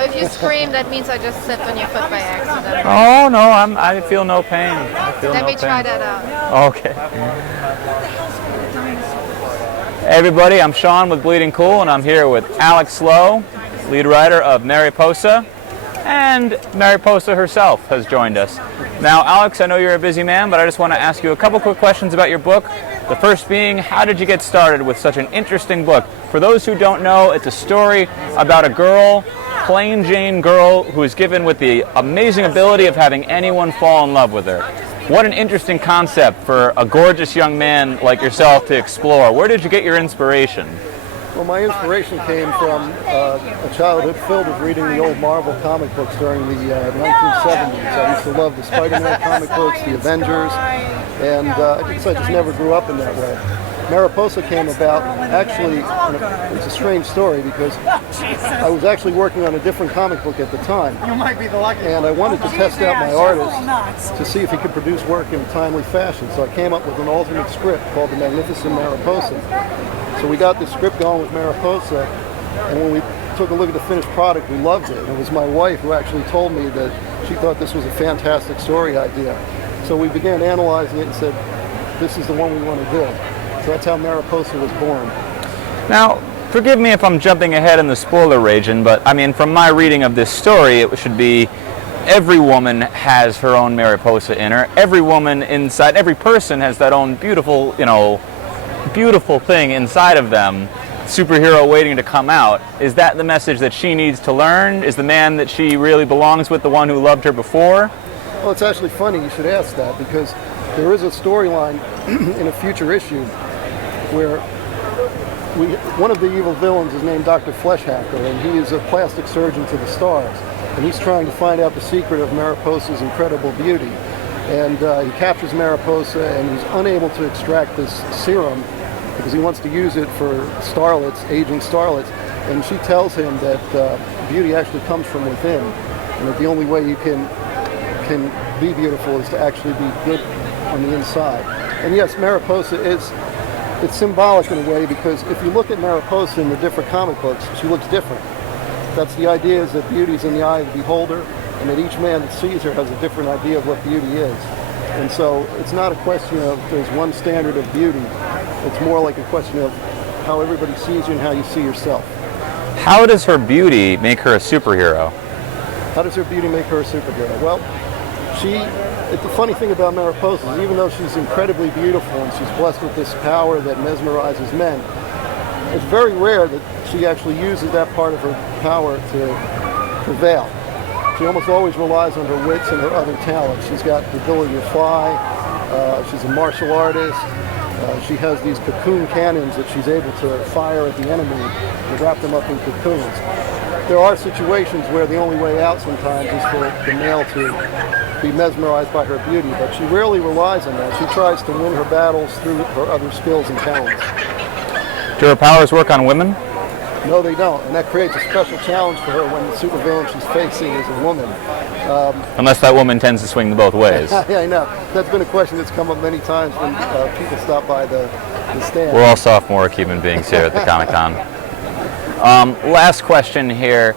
if you scream, that means I just stepped on your foot by accident. Oh no, I feel no pain. I feel Let no me pain. try that out. Okay. Hey everybody, I'm Shawn with BleedingCool, and I'm here with Alex Lowe, lead writer of Mariposa, and Mariposa herself has joined us. Now, Alex, I know you're a busy man, but I just want to ask you a couple quick questions about your book. The first being, how did you get started with such an interesting book? For those who don't know, it's a story about a girl, plain Jane girl, who is given with the amazing ability of having anyone fall in love with her. What an interesting concept for a gorgeous young man like yourself to explore. Where did you get your inspiration? Well, my inspiration came from a childhood filled with reading the old Marvel comic books during the 1970s. I used to love the Spider-Man comic books, the Avengers, and I just never grew up in that way. Mariposa came about, actually, it's a strange story because I was actually working on a different comic book at the time. And I wanted to test out my artist to see if he could produce work in a timely fashion. So I came up with an alternate script called The Magnificent Mariposa. So we got this script going with Mariposa, and when we took a look at the finished product, we loved it. It was my wife who actually told me that she thought this was a fantastic story idea. So we began analyzing it and said, this is the one we want to do. So that's how Mariposa was born. Now, forgive me if I'm jumping ahead in the spoiler region, but I mean, from my reading of this story, it should be every woman has her own Mariposa in her. Every woman inside, every person has that own beautiful, beautiful thing inside of them, superhero waiting to come out. Is that the message that she needs to learn? Is the man that she really belongs with the one who loved her before? Well, it's actually funny you should ask that, because there is a storyline in a future issue where one of the evil villains is named Dr. Fleshhacker, and he is a plastic surgeon to the stars, and he's trying to find out the secret of Mariposa's incredible beauty. And he captures Mariposa, and he's unable to extract this serum because he wants to use it for starlets, aging starlets. And she tells him that beauty actually comes from within, and that the only way you can be beautiful is to actually be good on the inside. And yes, Mariposa it's symbolic in a way, because if you look at Mariposa in the different comic books, she looks different. That's the idea, is that beauty's in the eye of the beholder, and that each man that sees her has a different idea of what beauty is. And so it's not a question of there's one standard of beauty. It's more like a question of how everybody sees you and how you see yourself. How does her beauty make her a superhero? How does her beauty make her a superhero? Well, the funny thing about Mariposa is, even though she's incredibly beautiful and she's blessed with this power that mesmerizes men, it's very rare that she actually uses that part of her power to prevail. She almost always relies on her wits and her other talents. She's got the ability to fly, she's a martial artist, she has these cocoon cannons that she's able to fire at the enemy and wrap them up in cocoons. There are situations where the only way out sometimes is for the male to be mesmerized by her beauty, but she rarely relies on that. She tries to win her battles through her other skills and talents. Do her powers work on women? No, they don't, and that creates a special challenge for her when the supervillain she's facing is a woman. Unless that woman tends to swing both ways. Yeah, I know. That's been a question that's come up many times when people stop by the stand. We're all sophomoric human beings here at the comic-conn. Last question here.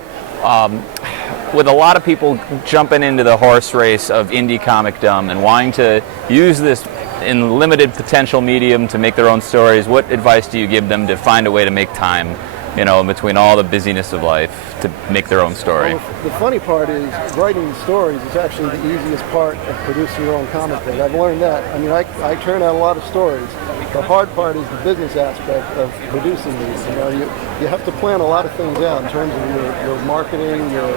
With a lot of people jumping into the horse race of indie comicdom and wanting to use this in limited potential medium to make their own stories, what advice do you give them to find a way to make time, in between all the busyness of life, to make their own story? Well, the funny part is, writing the stories is actually the easiest part of producing your own comic book. I've learned that. I mean, I turn out a lot of stories. The hard part is the business aspect of producing these. You have to plan a lot of things out in terms of your marketing, your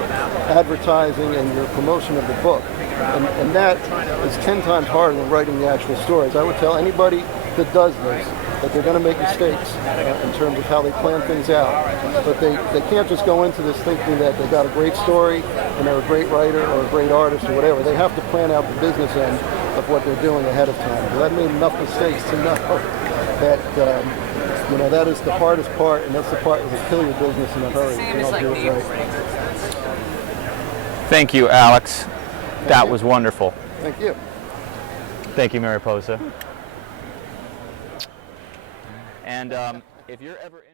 advertising, and your promotion of the book. And that is 10 times harder than writing the actual stories. I would tell anybody that does this that they're going to make mistakes in terms of how they plan things out. But they can't just go into this thinking that they've got a great story and they're a great writer or a great artist or whatever. They have to plan out the business end of what they're doing ahead of time. Because I've made enough mistakes to know that that is the hardest part, and that's the part that will kill your business in a hurry if you don't do it right. Thank you, Alex. That was wonderful. Thank you. Thank you, Mariposa. And if you're ever